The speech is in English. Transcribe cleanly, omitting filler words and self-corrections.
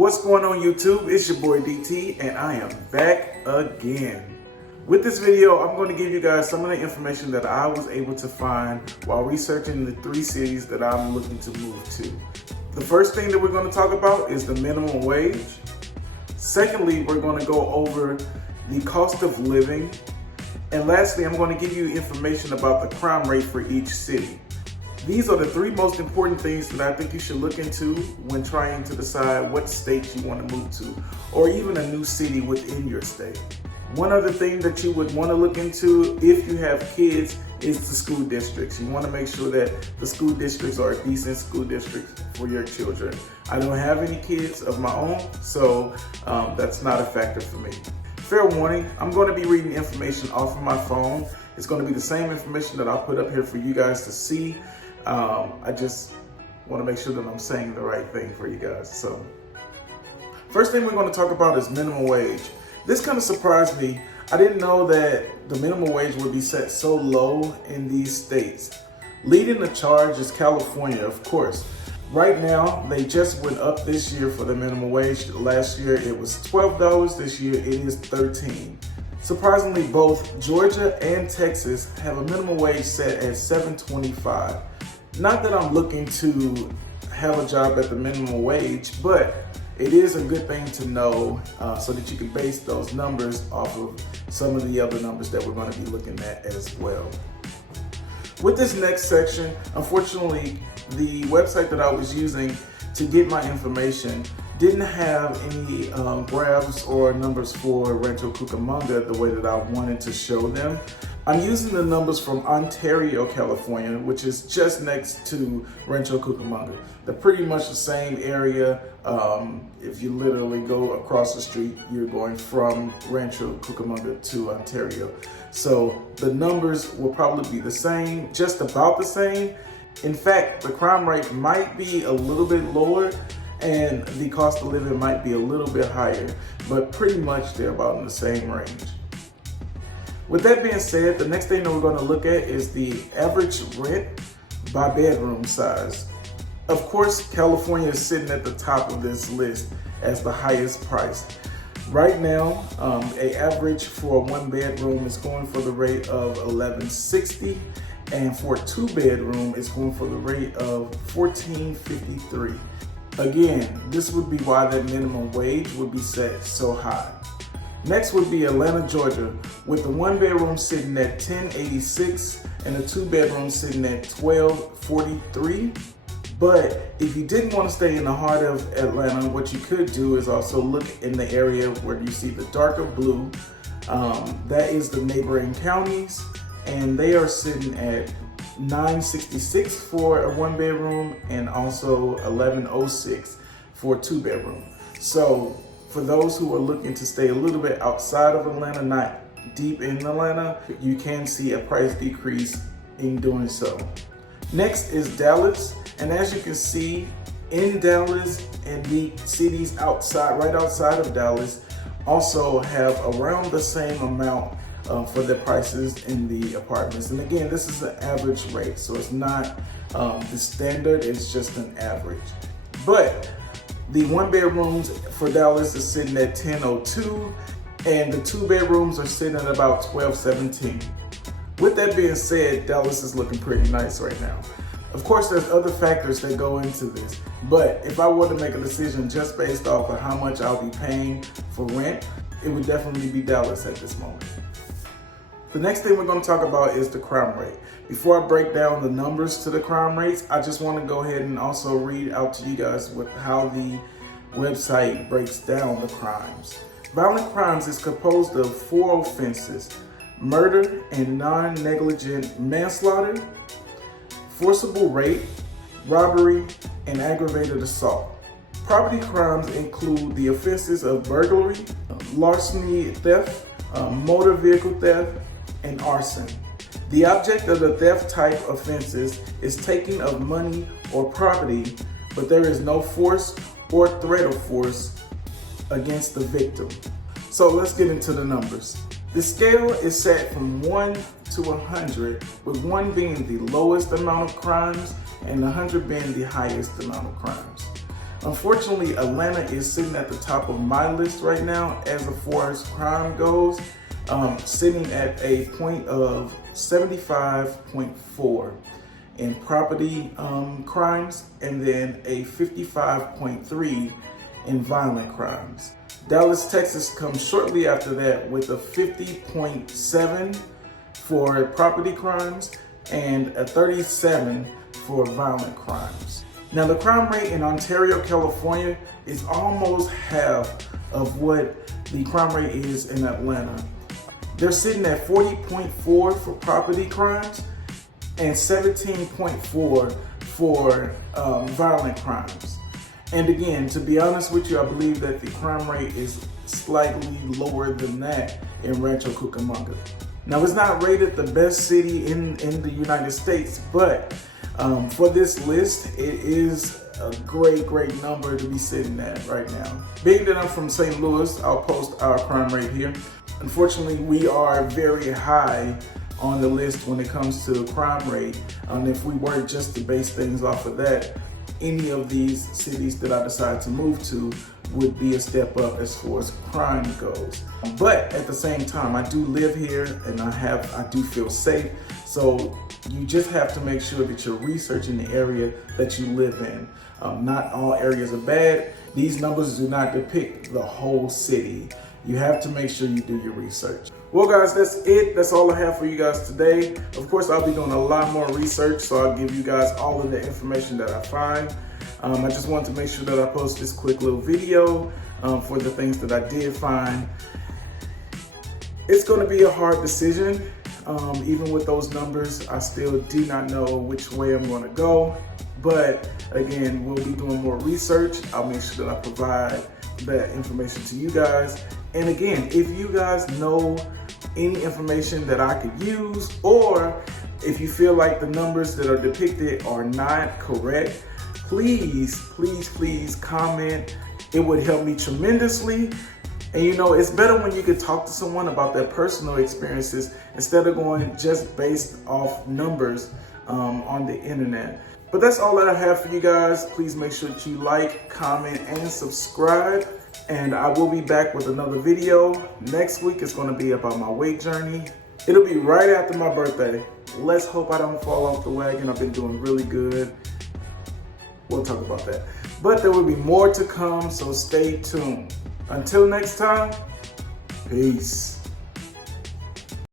What's going on YouTube? It's your boy DT and I am back again. With this video, I'm going to give you guys some of the information that I was able to find while researching the 3 cities that I'm looking to move to. The first thing that we're going to talk about is the minimum wage. Secondly, we're going to go over the cost of living. And lastly, I'm going to give you information about the crime rate for each city. These are the 3 most important things that I think you should look into when trying to decide what state you want to move to, or even a new city within your state. One other thing that you would want to look into if you have kids is the school districts. You want to make sure that the school districts are decent school districts for your children. I don't have any kids of my own, so that's not a factor for me. Fair warning, I'm going to be reading information off of my phone. It's going to be the same information that I'll put up here for you guys to see. I just want to make sure that I'm saying the right thing for you guys. So, first thing we're going to talk about is minimum wage. This kind of surprised me. I didn't know that the minimum wage would be set so low in these states. Leading the charge is California, of course. Right now, they just went up this year for the minimum wage. Last year it was $12. This year it is $13. Surprisingly, both Georgia and Texas have a minimum wage set at $7.25. Not that I'm looking to have a job at the minimum wage, but it is a good thing to know so that you can base those numbers off of some of the other numbers that we're going to be looking at as well. With this next section, unfortunately, the website that I was using to get my information didn't have any graphs or numbers for Rancho Cucamonga the way that I wanted to show them. I'm using the numbers from Ontario, California, which is just next to Rancho Cucamonga. They're pretty much the same area. If you literally go across the street, you're going from Rancho Cucamonga to Ontario. So the numbers will probably be the same, just about the same. In fact, the crime rate might be a little bit lower and the cost of living might be a little bit higher, but pretty much they're about in the same range. With that being said, the next thing that we're going to look at is the average rent by bedroom size. Of course, California is sitting at the top of this list as the highest priced. Right now, an average for a 1-bedroom is going for the rate of $11.60, and for a 2-bedroom, it's going for the rate of $14.53. Again, this would be why that minimum wage would be set so high. Next would be Atlanta, Georgia, with the 1-bedroom sitting at $10.86 and the 2-bedroom sitting at $12.43. But if you didn't want to stay in the heart of Atlanta, what you could do is also look in the area where you see the darker blue. That is the neighboring counties, and they are sitting at $9.66 for a 1-bedroom and also $11.06 for a 2-bedroom. So for those who are looking to stay a little bit outside of Atlanta, not deep in Atlanta, you can see a price decrease in doing so. Next is Dallas, and as you can see, in Dallas and the cities outside, right outside of Dallas, also have around the same amount for the prices in the apartments. And again, this is an average rate, so it's not the standard, it's just an average. But the 1-bedrooms for Dallas is sitting at $10.02, and the 2-bedrooms are sitting at about $12.17. With that being said, Dallas is looking pretty nice right now. Of course, there's other factors that go into this, but if I were to make a decision just based off of how much I'll be paying for rent, it would definitely be Dallas at this moment. The next thing we're going to talk about is the crime rate. Before I break down the numbers to the crime rates, I just want to go ahead and also read out to you guys how the website breaks down the crimes. Violent crimes is composed of 4 offenses: murder and non-negligent manslaughter, forcible rape, robbery, and aggravated assault. Property crimes include the offenses of burglary, larceny, theft, motor vehicle theft, and arson. The object of the theft type offenses is taking of money or property, but there is no force or threat of force against the victim. So let's get into the numbers. The scale is set from 1 to 100, with 1 being the lowest amount of crimes and 100 being the highest amount of crimes. Unfortunately, Atlanta is sitting at the top of my list right now as far as crime goes, sitting at a point of 75.4 in property crimes, and then a 55.3 in violent crimes. Dallas, Texas comes shortly after that with a 50.7 for property crimes and a 37 for violent crimes. Now, the crime rate in Ontario, California is almost half of what the crime rate is in Atlanta. They're sitting at 40.4 for property crimes and 17.4 for violent crimes. And again, to be honest with you, I believe that the crime rate is slightly lower than that in Rancho Cucamonga. Now, it's not rated the best city in the United States, but for this list, it is a great number to be sitting at right now. Being that I'm from St. Louis, I'll post our crime rate here. Unfortunately, we are very high on the list when it comes to crime rate. If we were just to base things off of that, any of these cities that I decide to move to would be a step up as far as crime goes. But at the same time, I do live here and I do feel safe. So you just have to make sure that you're researching the area that you live in. Not all areas are bad. These numbers do not depict the whole city. You have to make sure you do your research. Well, guys, that's it. That's all I have for you guys today. Of course, I'll be doing a lot more research, so I'll give you guys all of the information that I find. I just wanted to make sure that I post this quick little video for the things that I did find. It's going to be a hard decision. Even with those numbers, I still do not know which way I'm going to go. But again, we'll be doing more research. I'll make sure that I provide that information to you guys. And again, if you guys know any information that I could use, or if you feel like the numbers that are depicted are not correct, please comment. It would help me tremendously. And you know, it's better when you can talk to someone about their personal experiences instead of going just based off numbers on the internet. But that's all that I have for you guys. Please make sure that you like, comment, and subscribe. And I will be back with another video. Next week is going to be about my weight journey. It'll be right after my birthday. Let's hope I don't fall off the wagon. I've been doing really good. We'll talk about that. But there will be more to come, so stay tuned. Until next time, peace.